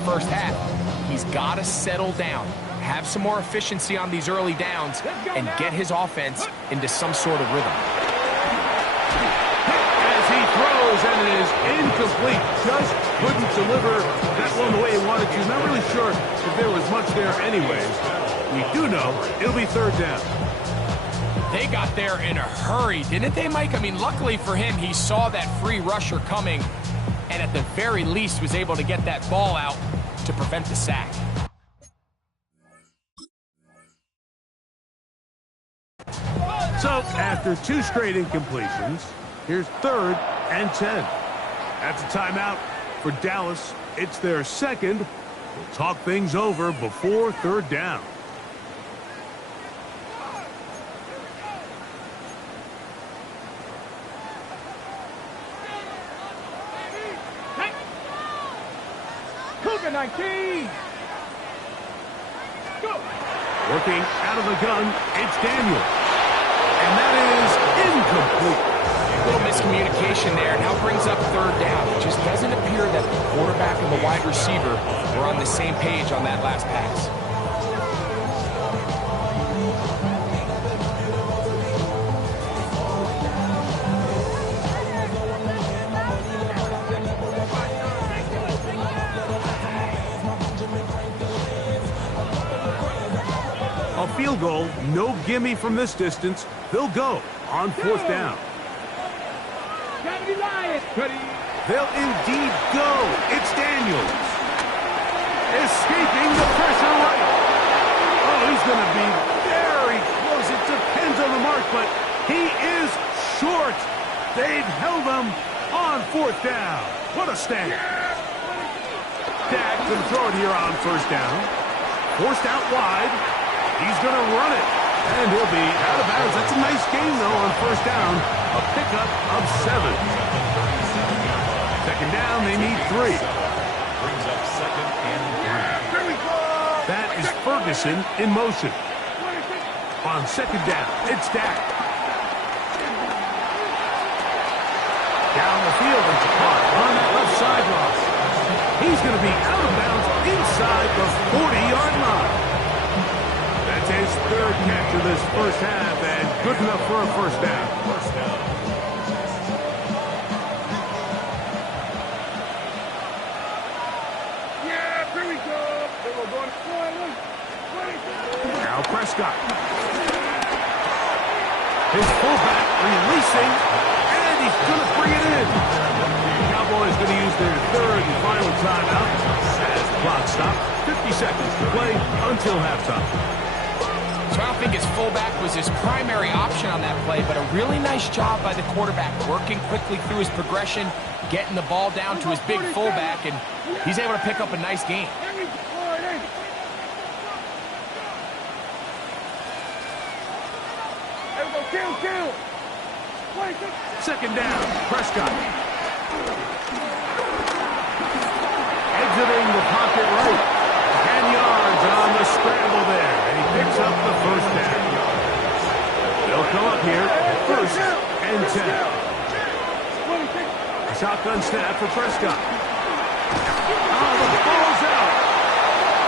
first half. He's got to settle down, have some more efficiency on these early downs, and get his offense into some sort of rhythm. As he throws, and it is incomplete. Just couldn't deliver that one the way he wanted to. Not really sure if there was much there anyways. We do know it'll be third down. They got there in a hurry, didn't they, Mike? I mean, luckily for him, he saw that free rusher coming, and at the very least was able to get that ball out to prevent the sack. So, after 2 straight incompletions, here's 3rd and 10. That's a timeout for Dallas. It's their second. We'll talk things over before third down. Cougar 19. Go. Working out of the gun, it's Daniel. And that is incomplete. A little miscommunication there, now brings up third down. It just doesn't appear that the quarterback and the wide receiver were on the same page on that last pass. A field goal, no gimme from this distance. They'll go on 4th down. They'll indeed go. It's Daniels. Escaping the pressure right. Oh, he's going to be very close. It depends on the mark, but he is short. They've held him on 4th down. What a stand. Dak can throw it here on 1st down. Forced out wide. He's going to run it. And he'll be out of bounds. That's a nice gain, though, on 1st down. A pickup of 7. 2nd down, they need 3. Brings up 2nd and 3. That is Ferguson in motion. On 2nd down, it's Dak. Down the field and caught on that left sideline. He's going to be out of bounds inside the 40-yard line. That's his 3rd catch of this first half, and good enough for a 1st down. Now Prescott. His fullback releasing, and he's going to bring it in. The Cowboys going to use their 3rd and final timeout as the clock stops. 50 seconds to play until halftime. So I don't think his fullback was his primary option on that play, but a really nice job by the quarterback, working quickly through his progression, getting the ball down to his big fullback, and he's able to pick up a nice gain. Kill. 2nd down, Prescott. Exiting the pocket right. 10 yards on the scramble there, and he picks up the 1st down. They'll come up here, 1st and 10. A shotgun snap for Prescott. Oh, the ball's out.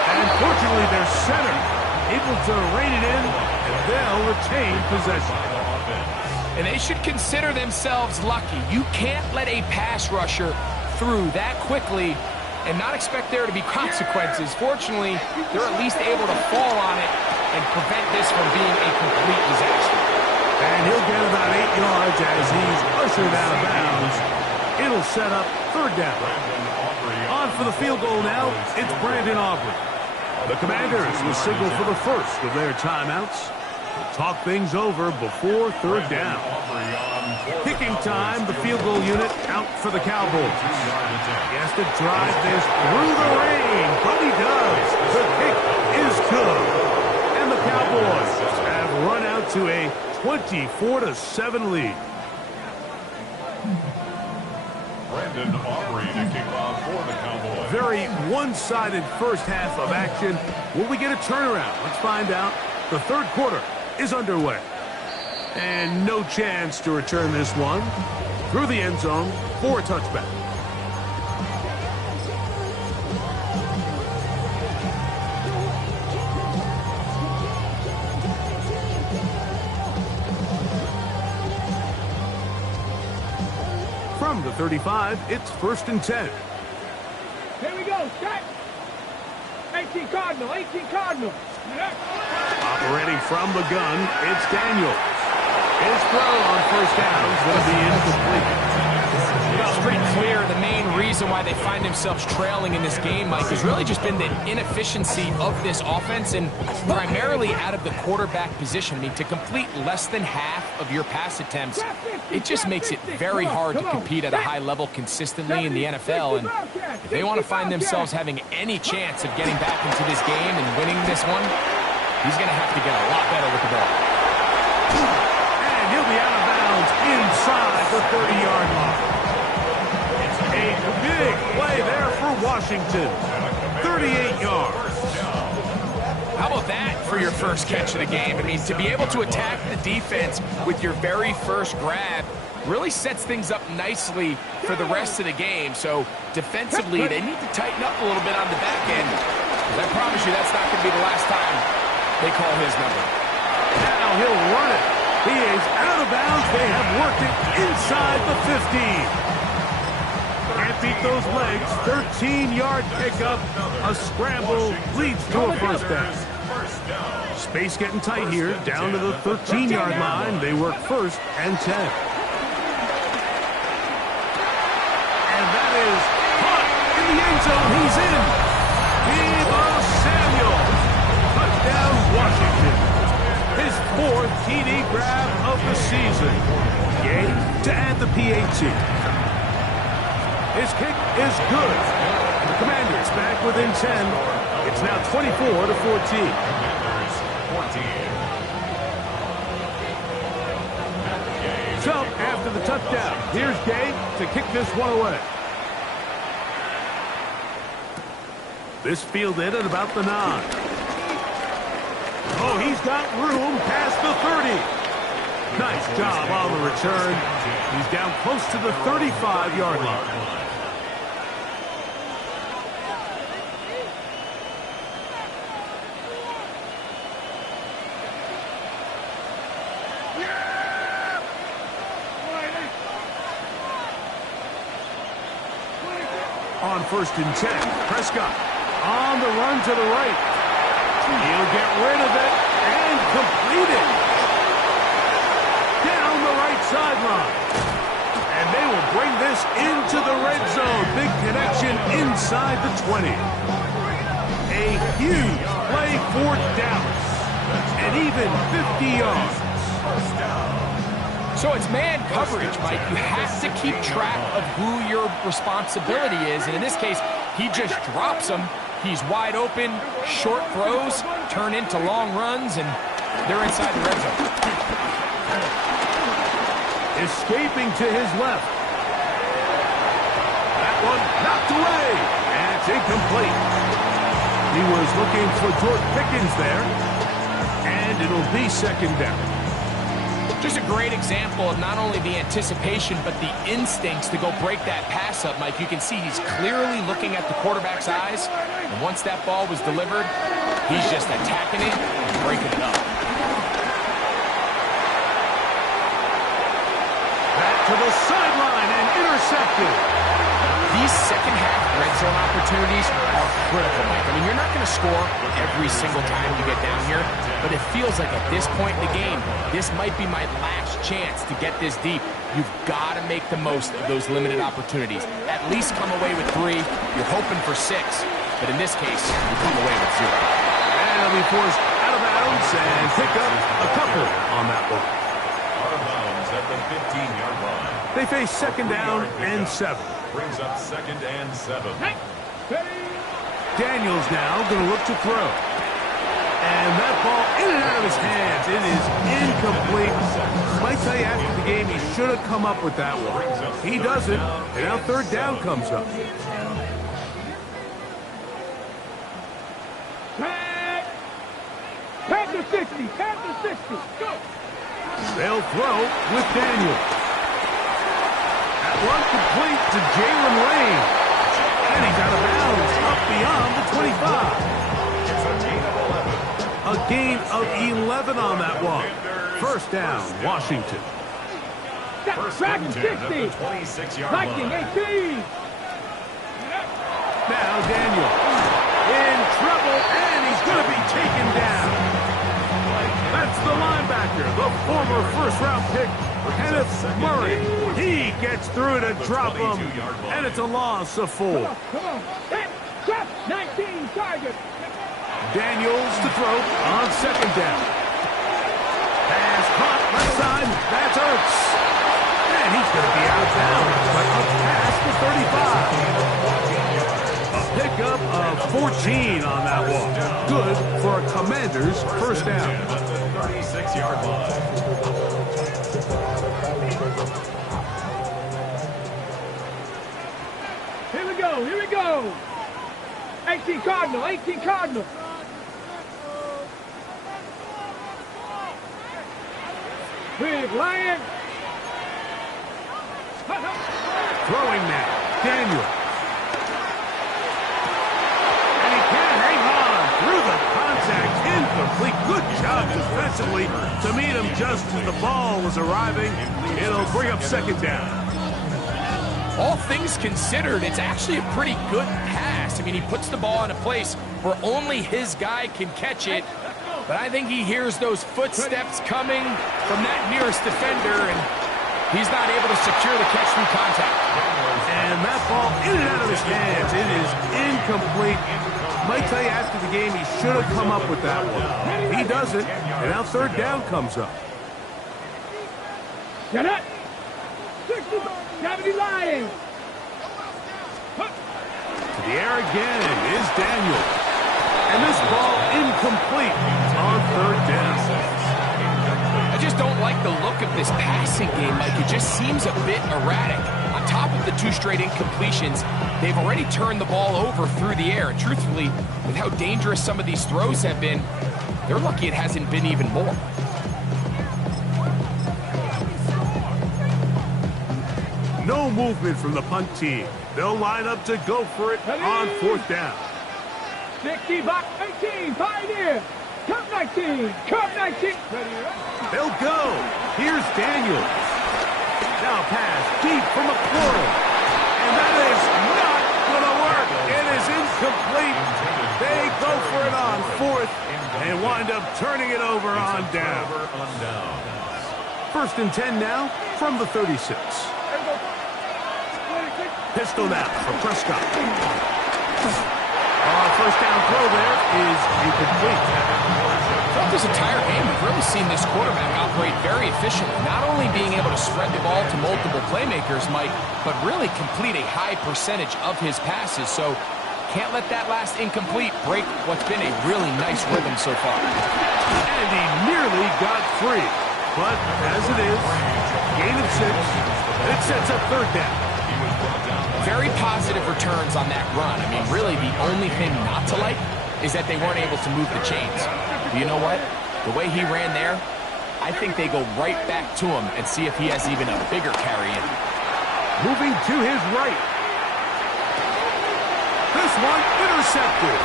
And fortunately, their center able to rein it in, and they'll retain possession. And they should consider themselves lucky. You can't let a pass rusher through that quickly and not expect there to be consequences. Fortunately, they're at least able to fall on it and prevent this from being a complete disaster. And he'll get about 8 yards as he's ushered out of bounds. It'll set up 3rd down. On for the field goal now, it's Brandon Aubrey. The Commanders will signal for the first of their timeouts. We'll talk things over before 3rd down. Kicking time, the field goal unit out for the Cowboys. He has to drive this through the rain, but he does. The kick is good. And the Cowboys have run out to a 24-7 lead. Brandon Aubrey to kick off for the Cowboys. Very one-sided first half of action. Will we get a turnaround? Let's find out. The 3rd quarter is underway. And no chance to return this one through the end zone for a touchback. From the 35, it's 1st and 10. Here we go. Set. 18 Cardinal. 18 Cardinal. Operating from the gun, it's Daniels. His throw on 1st down is going to be incomplete. Well, it's pretty clear the main reason why they find themselves trailing in this game, Mike, has really just been the inefficiency of this offense and primarily out of the quarterback position. I mean, to complete less than half of your pass attempts, it just makes it very hard to compete at a high level consistently in the NFL. And if they want to find themselves having any chance of getting back into this game and winning this one, he's going to have to get a lot better with the ball. And he'll be out of bounds inside the 30-yard line. A big play there for Washington. 38 yards. How about that for your first catch of the game? I mean, to be able to attack the defense with your very first grab really sets things up nicely for the rest of the game. So defensively, they need to tighten up a little bit on the back end. I promise you that's not going to be the last time they call his number. Now he'll run it. He is out of bounds. They have worked it inside the 15. Can't beat those legs. 13-yard pickup. A scramble leads to a 1st down. Space getting tight here. Down to the 13-yard line. They work 1st and 10. And that is caught in the end zone. He's in. Deebo Samuel. Touchdown, Washington. His 4th TD grab of the season. Yay to add the PAT. His kick is good. The Commanders back within 10. It's now 24-14. So, after the touchdown, here's Gabe to kick this one away. This fielded at about the 9. Oh, he's got room past the 30. Nice job on the return. He's down close to the 35-yard line. On 1st and 10, Prescott on the run to the right. He'll get rid of it and complete it. Down the right sideline. And they will bring this into the red zone. Big connection inside the 20. A huge play for Dallas. And even 50 yards. So it's man coverage, Mike. You have to keep track of who your responsibility is. And in this case, he just drops him. He's wide open. Short throws turn into long runs, and they're inside the red zone. Escaping to his left. That one knocked away. And it's incomplete. He was looking for George Pickens there. And it'll be 2nd down. Just a great example of not only the anticipation, but the instincts to go break that pass up, Mike. You can see he's clearly looking at the quarterback's eyes. And once that ball was delivered, he's just attacking it and breaking it up. Back to the sideline and intercepted. These second-half red zone opportunities are critical, Mike. I mean, you're not going to score every single time you get down here, but it feels like at this point in the game, this might be my last chance to get this deep. You've got to make the most of those limited opportunities. At least come away with 3. You're hoping for 6, but in this case, you come away with 0. And he'll be forced out of bounds and pick up a couple on that one. Out of bounds at the 15-yard line. They face 2nd down and 7. Brings up 2nd and 7. Daniels now going to look to throw. And that ball in and out of his hands. It is incomplete. Might tell you after the game he should have come up with that one. He doesn't. And now 3rd down comes up. Panther 60. Panther 60. Go. They'll throw with Daniels. That one complete to Jalen Lane. And he's out of bounds up beyond the 25. A gain of 11 on that one. 1st down, Washington. First Dragon and 10 at 60. the 26-yard Viking line. 18. Now Daniel in trouble, and he's going to be taken down. That's the linebacker, the former first-round pick, Kenneth Murray. He gets through to drop him, and it's a loss of 4. Come on. Hey, drop 19 target. Daniels to throw on second down. Pass caught left side. That's Ertz. And he's going to be out of bounds, but up past the 35. A pickup of 14 on that one. Good for a Commander's first down. At the 36-yard line. Here we go. Here we go. 18 Cardinal. 18 Cardinal. Big Lion. Throwing now. Daniel. And he can't hang on through the contact. Incomplete. Good job defensively to meet him just as the ball was arriving. It'll bring up second down. All things considered, it's actually a pretty good pass. I mean, he puts the ball in a place where only his guy can catch it. But I think he hears those footsteps coming from that nearest defender, and he's not able to secure the catch through contact. And that ball in and out of his hands. It is incomplete. Might tell you after the game he should have come up with that one. He doesn't, and now third down comes up. Get it. 70 Lion. To the air again is Daniel. And this ball incomplete on third down. I just don't like the look of this passing game. Like, it just seems a bit erratic. On top of the 2 straight incompletions, they've already turned the ball over through the air. And truthfully, with how dangerous some of these throws have been, they're lucky it hasn't been even more. No movement from the punt team. They'll line up to go for it on fourth down. 60 box 18. Pioneer. Cup 19. Cup 19. They'll go. Here's Daniels. Now pass deep from McLaurin. And that is not going to work. It is incomplete. They go for it on fourth and wind up turning it over on down. First and 10 now from the 36. Pistol now for Prescott. First down throw there is incomplete. Throughout this entire game, we've really seen this quarterback operate very efficiently, not only being able to spread the ball to multiple playmakers, Mike, but really complete a high percentage of his passes. So can't let that last incomplete break what's been a really nice rhythm so far. And he nearly got free. But as it is, gain of 6, it sets up third down. Very positive returns on that run. I mean, really, the only thing not to like is that they weren't able to move the chains. But you know what? The way he ran there, I think they go right back to him and see if he has even a bigger carry in. Moving to his right. This one intercepted.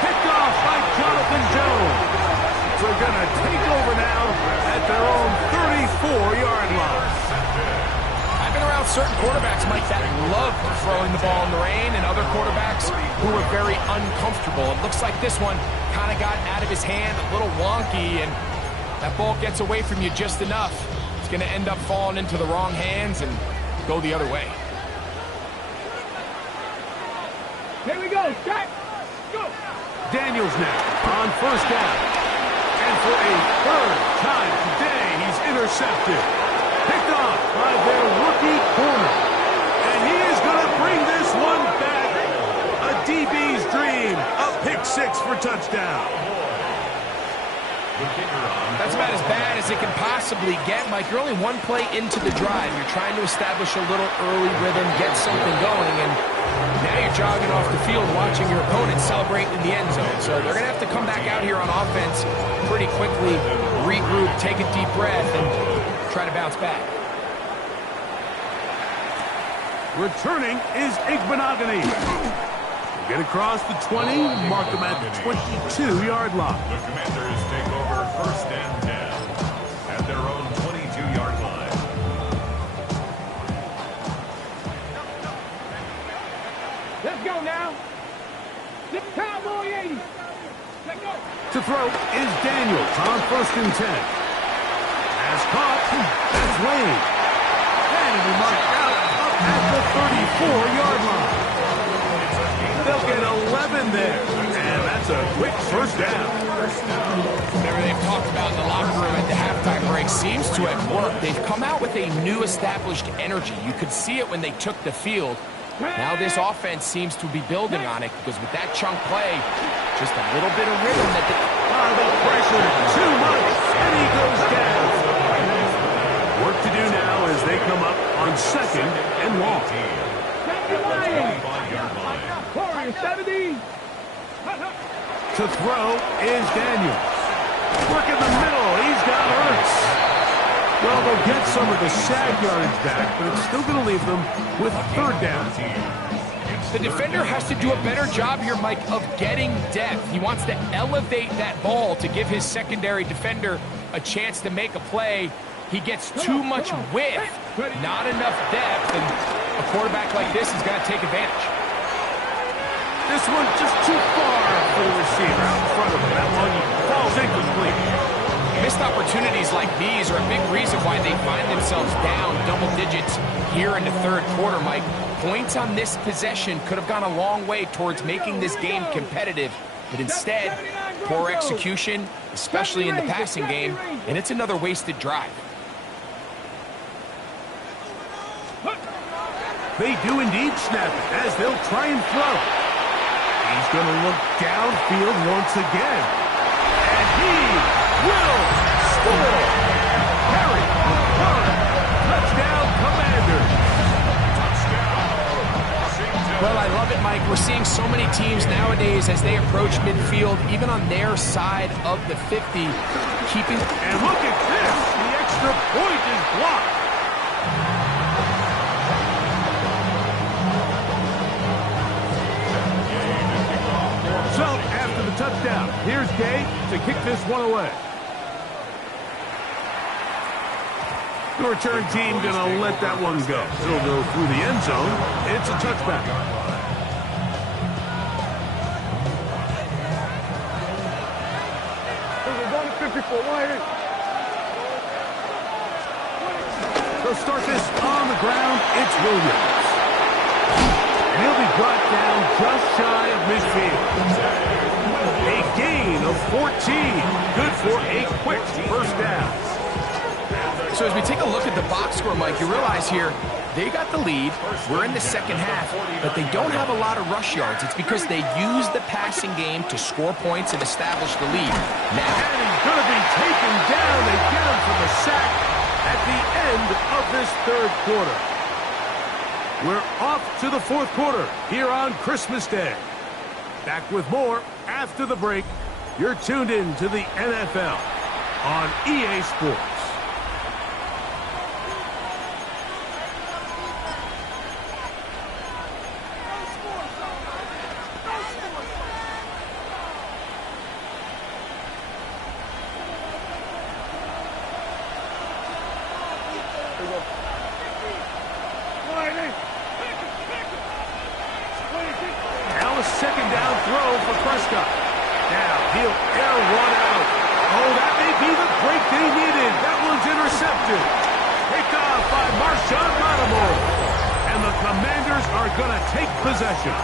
Picked off by Jonathan Jones. They're going to take over now at their own 34-yard line. I've been around certain quarterbacks, Mike, that love throwing the ball in the rain, and other quarterbacks who are very uncomfortable. It looks like this one kind of got out of his hand, a little wonky, and that ball gets away from you just enough. It's going to end up falling into the wrong hands and go the other way. Here we go. Start. Go. Daniels now on first down. And for a third time today, he's intercepted. Picked off by their rookie corner. And he is going to bring this one back. A DB's dream. A pick 6 for touchdown. That's about as bad as it can possibly get, Mike. You're only one play into the drive. You're trying to establish a little early rhythm, get something going, and now you're jogging off the field watching your opponent celebrate in the end zone. So they're going to have to come back out here on offense pretty quickly, regroup, take a deep breath, and try to bounce back. Returning is Igbenogany. Get across the 20, mark him at the 22-yard line. The Commanders take over first and 10 at their own 22-yard line. Cowboy 80. Let go. To throw is Daniels on 1st and 10. Has caught. That's Lane. And he marked out up at the 34-yard line. They'll get 11 there. And that's a quick first down. Whatever they've talked about in the locker room at the halftime break seems to have worked. They've come out with a new established energy. You could see it when they took the field. Now this offense seems to be building on it because with that chunk play, just a little bit of rhythm that the pressure, too much, and he goes down. Work to do now as they come up on 2nd and long. 70. To throw is Daniels. Work in the middle. He's got Ertz. Well, they'll get some of the sag yardage back, but it's still going to leave them with 3rd down. The defender has to do a better job here, Mike, of getting depth. He wants to elevate that ball to give his secondary defender a chance to make a play. He gets too much width, not enough depth, and a quarterback like this is going to take advantage. This one just too far for the receiver out in front of him. That one falls incomplete. Missed opportunities like these are a big reason why they find themselves down double digits here in the 3rd quarter, Mike. Points on this possession could have gone a long way towards making this game competitive, but instead, poor execution, especially in the passing game, and it's another wasted drive. They do indeed snap it as they'll try and throw. He's going to look downfield once again. And he will score. Harry, touchdown, Commanders. Well, I love it, Mike. We're seeing so many teams nowadays as they approach midfield, even on their side of the 50, keeping... And look at this. The extra point is blocked. So, after the touchdown, here's Gay to kick this one away. The return team going to let that one go. It'll go through the end zone. It's a touchback. They'll start this on the ground. It's Williams. He'll be brought down just shy of midfield. A gain of 14. Good for a quick first down. So as we take a look at the box score, Mike, you realize here, they got the lead. We're in the 2nd half, but they don't have a lot of rush yards. It's because they use the passing game to score points and establish the lead. Now, and he's going to be taken down. They get him for the sack at the end of this 3rd quarter. We're off to the 4th quarter here on Christmas Day. Back with more after the break. You're tuned in to the NFL on EA Sports. Now a 2nd down throw for Prescott. Now he'll air one out. Oh, that may be the break they needed. That one's intercepted. Picked off by Marshawn Lattimore. And the Commanders are going to take possession.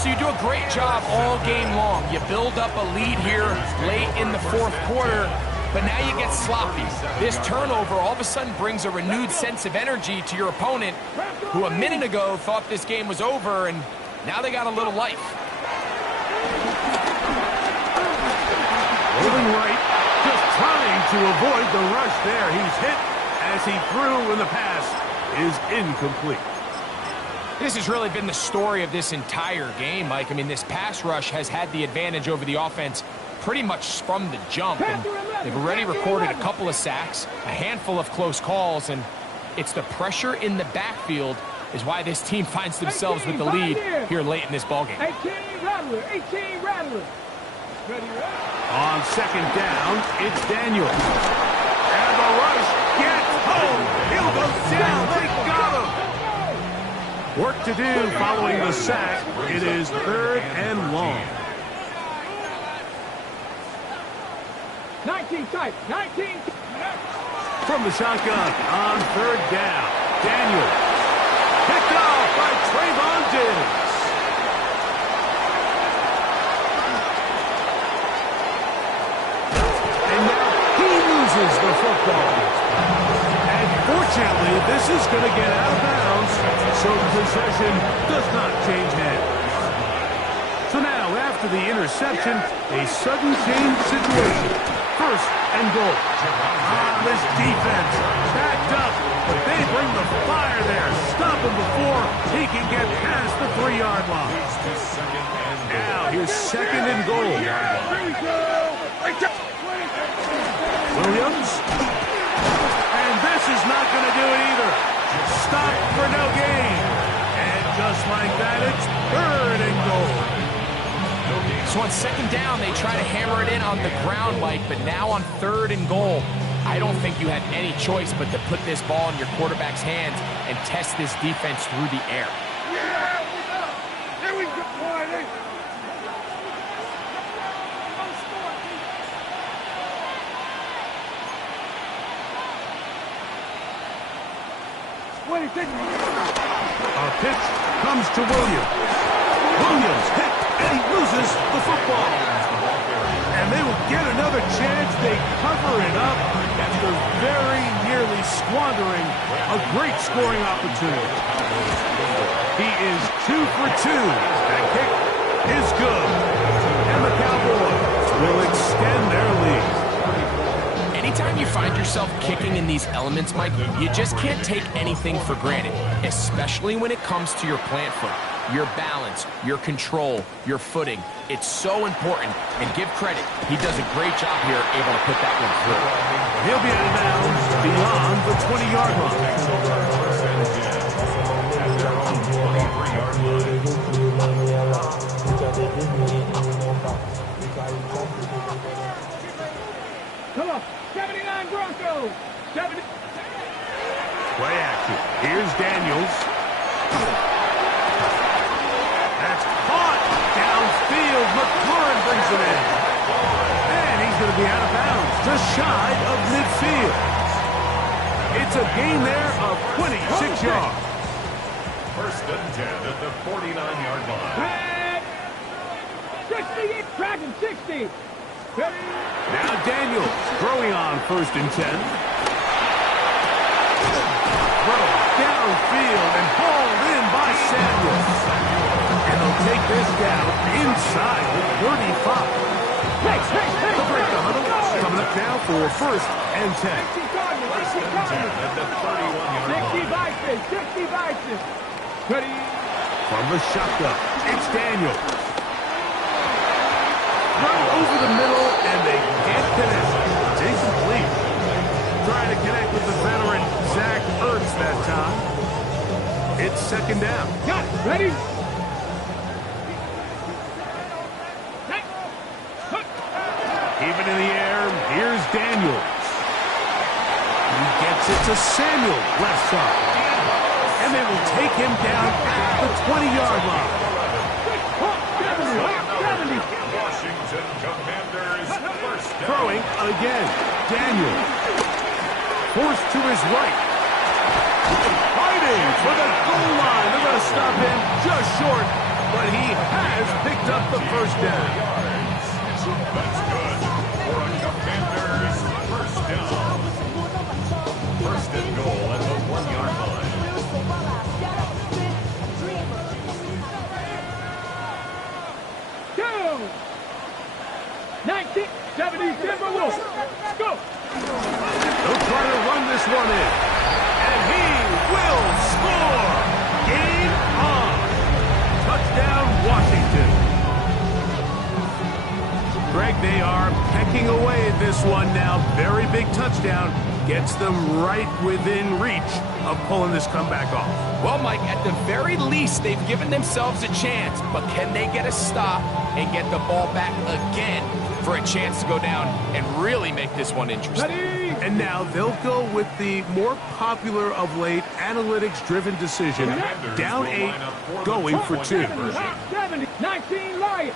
so you do a great job all game long. You build up a lead here late in the 4th quarter, but now you get sloppy. This turnover all of a sudden brings a renewed sense of energy to your opponent, who a minute ago thought this game was over, and now they got a little life. Rolling right, just trying to avoid the rush there. He's hit as he threw, and the pass is incomplete. This has really been the story of this entire game, Mike. I mean, this pass rush has had the advantage over the offense pretty much from the jump, and they've already recorded a couple of sacks, a handful of close calls, and it's the pressure in the backfield is why this team finds themselves with the lead here late in this ballgame. 18 Rattler, 18 Rattler. On 2nd down, it's Daniel. And the rush gets home. He'll go down. They got him. Work to do following the sack. It is 3rd and long. 19 tight. 19. From the shotgun on 3rd down. Daniel. Picked off by Trayvon Diggs. And now he loses the football. And fortunately, this is going to get out of bounds, so possession does not change hands. So now, after the interception, a sudden change situation. 1st and goal. This defense backed up, but they bring the fire there. Stop him before he can get past the 3-yard line. Now, here's 2nd and goal. Williams. And this is not going to do it either. Stop for no gain. And just like that, it's 3rd and goal. So on 2nd down, they try to hammer it in on the ground, Mike, but now on 3rd and goal, I don't think you had any choice but to put this ball in your quarterback's hands and test this defense through the air. There we go. A pitch comes to Williams. Williams hit, and he loses the football. And they will get another chance. They cover it up after very nearly squandering a great scoring opportunity. He is 2 for 2. That kick is good. And the Cowboys will extend their lead. Anytime you find yourself kicking in these elements, Mike, you just can't take anything for granted, especially when it comes to your plant foot, your balance, your control, your footing. It's so important, and give credit. He does a great job here able to put that one through. He'll be out of bounds beyond the 20-yard line. Come on. 79 Broncos. 70. Play action. Here's Daniels. That's caught downfield. McLaurin brings it in. And he's going to be out of bounds, just shy of midfield. It's a gain there of 26 yards. 1st and 10 at the 49-yard line. 68. Tracking 60. Now Daniels throwing on 1st and 10. Throw downfield and hauled in by Samuels. And they'll take this down inside the 35. They'll break the huddle. Coming up now for 1st and 10. 60 Vices. 60 Vices. From the shotgun, it's Daniels. Throw over the middle, and they can't connect. It's incomplete. Trying to connect with the veteran Zach Ertz that time. It's 2nd down. Got it. Ready? Even in the air, here's Daniels. He gets it to Samuel, left side. And they will take him down at the 20-yard line. Washington Commanders 1st down. Throwing again. Daniels. Forced to his right. Fighting for the goal line. They're going to stop him just short, but he has picked up the 1st down. That's good for a Commanders 1st down. 1st and goal at the 1-yard line. 1970 Timberwolves. Go. They'll try to run this one in. And he will score. Game on. Touchdown, Washington. Greg, they are pecking away at this one now. Very big touchdown. Gets them right within reach of pulling this comeback off. Well, Mike, at the very least, they've given themselves a chance, but can they get a stop and get the ball back again for a chance to go down and really make this one interesting. And now they'll go with the more popular of late analytics-driven decision. Down 8, going for 2. 70, 19 Lions.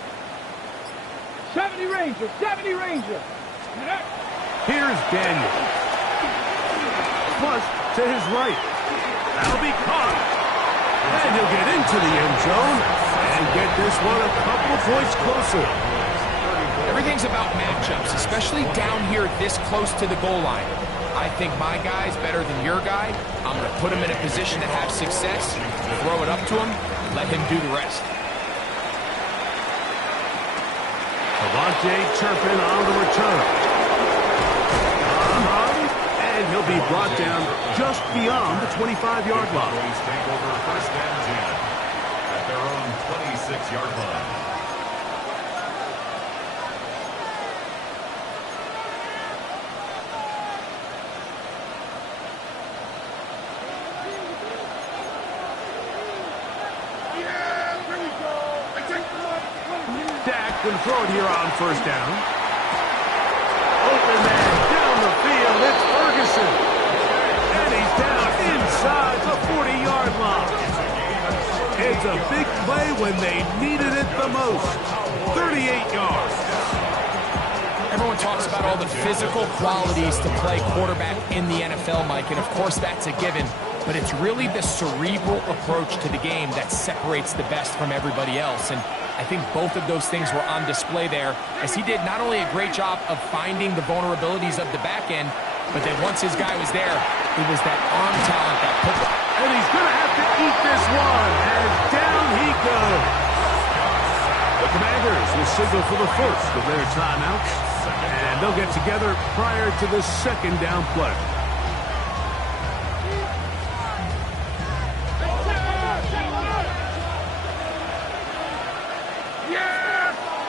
70 Rangers, 70 Rangers. Here's Daniel. Plus, to his right. That'll be caught. And he'll get into the end zone and get this one a couple of points closer. Everything's about matchups, especially down here this close to the goal line. I think my guy's better than your guy. I'm going to put him in a position to have success, throw it up to him, let him do the rest. Devontae Turpin on the return. And he'll be brought down just beyond the 25-yard line. Cowboys take over first and 10 at their own 26-yard line. Dak can throw it here on first down. Open man down the field. It's Ferguson. And he's down inside the 40-yard line. It's a big play when they needed it the most. 38 yards. Everyone talks about all the physical qualities to play quarterback in the NFL, Mike, and of course that's a given. But it's really the cerebral approach to the game that separates the best from everybody else. And I think both of those things were on display there, as he did not only a great job of finding the vulnerabilities of the back end, but then once his guy was there, it was that arm talent that put him. And he's going to have to eat this one, and down he goes. The Commanders will signal for the first of their timeouts, and they'll get together prior to the second down play.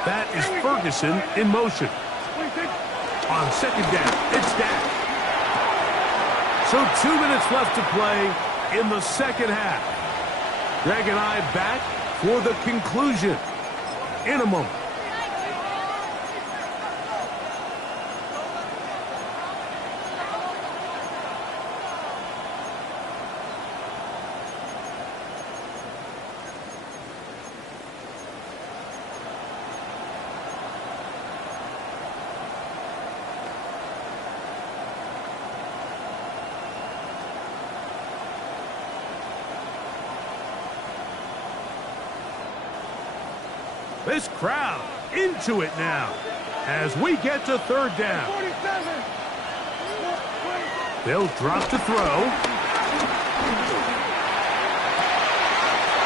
That is Ferguson in motion. On second down, it's Dak. So 2 minutes left to play in the second half. Greg and I back for the conclusion in a moment. This crowd into it now as we get to third down. They'll drop to throw.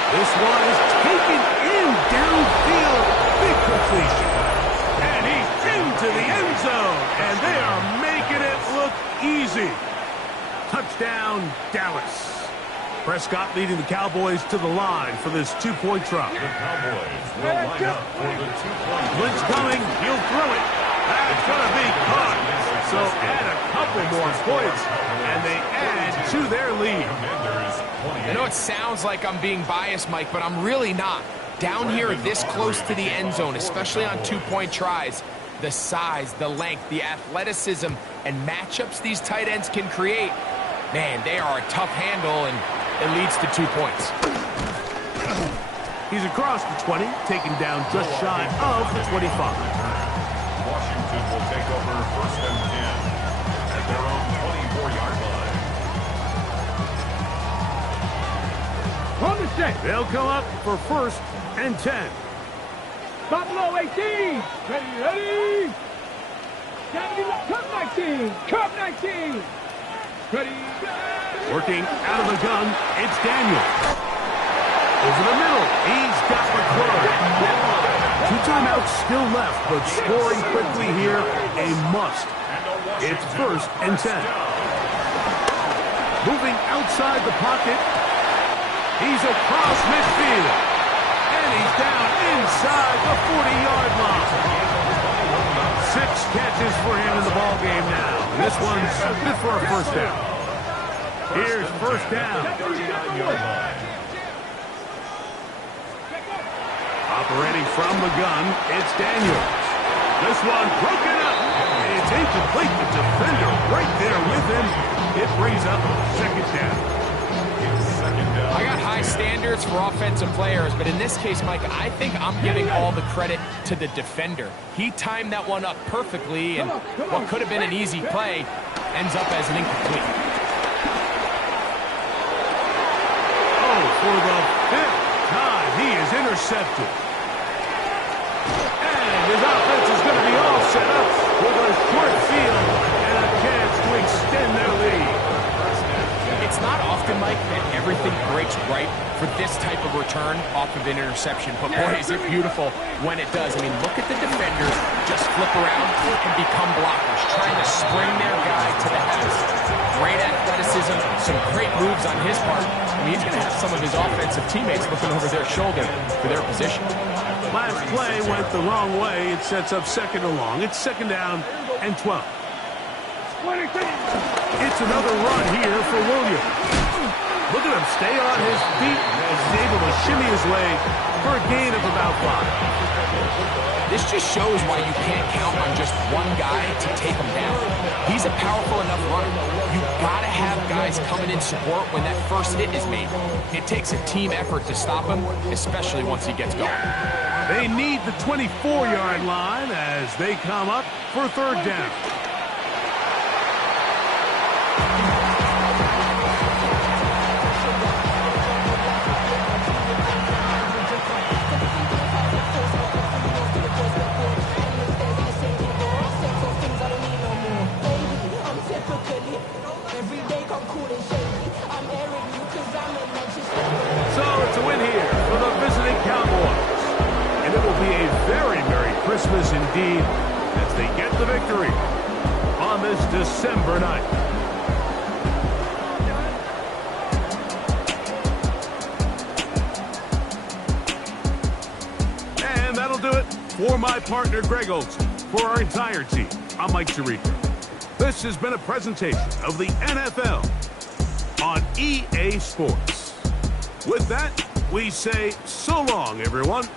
This one is taken in downfield. Big completion. And he's into the end zone. And they are making it look easy. Touchdown, Dallas. Prescott leading the Cowboys to the line for this two-point try. The Cowboys will line up for the 2-point. Blitz coming. He'll throw it. That's going to be caught. So add a couple more points, and they add to their lead. I know it sounds like I'm being biased, Mike, but I'm really not. Down here this close to the end zone, especially on two-point tries, the size, the length, the athleticism, and matchups these tight ends can create, man, they are a tough handle, and it leads to 2 points. He's across the 20, taken down just shy of the 25. Washington will take over first and 10 at their own 24-yard line. On the set. They'll come up for first and 10. Buffalo 18. Ready. Cup 19. Cup 19. Ready. Working out of the gun, it's Daniel. Over the middle, he's got McClure. 2 timeouts still left, but scoring quickly here, a must. It's first and 10. Moving outside the pocket, he's across midfield. And he's down inside the 40-yard line. 6 catches for him in the ballgame now. This one's good for a first down. Here's first down. A Ready from the gun, it's Daniels. This one broken up. It's incomplete. The defender right there with him. It brings up second down. I got high standards for offensive players, but in this case, Mike, I think I'm giving all the credit to the defender. He timed that one up perfectly, and what could have been an easy play ends up as an incomplete. Oh, for the fifth time, he is intercepted. And his offense is going to be all set up with a short field and a chance to extend their lead. It's not often, Mike, that everything breaks right for this type of return off of an interception. But boy, is it beautiful when it does. I mean, look at the defenders just flip around and become blockers, trying to spring their guy to the house. Great athleticism, some great moves on his part. I mean, he's going to have some of his offensive teammates looking over their shoulder for their position. Last play went the wrong way. It sets up second and long. It's second down and 12. It's another run here for Williams. Look at him stay on his feet as he's able to shimmy his way for a gain of about 5. This just shows why you can't count on just one guy to take him down. He's a powerful enough runner. You gotta have guys coming in support when that first hit is made. It takes a team effort to stop him, especially once he gets going. They need the 24-yard line as they come up for third down. Christmas indeed as they get the victory on this December night. And that'll do it for my partner Greg Olson. For our entire team, I'm Mike Tirico. This has been a presentation of the NFL on EA Sports. With that, we say so long, everyone.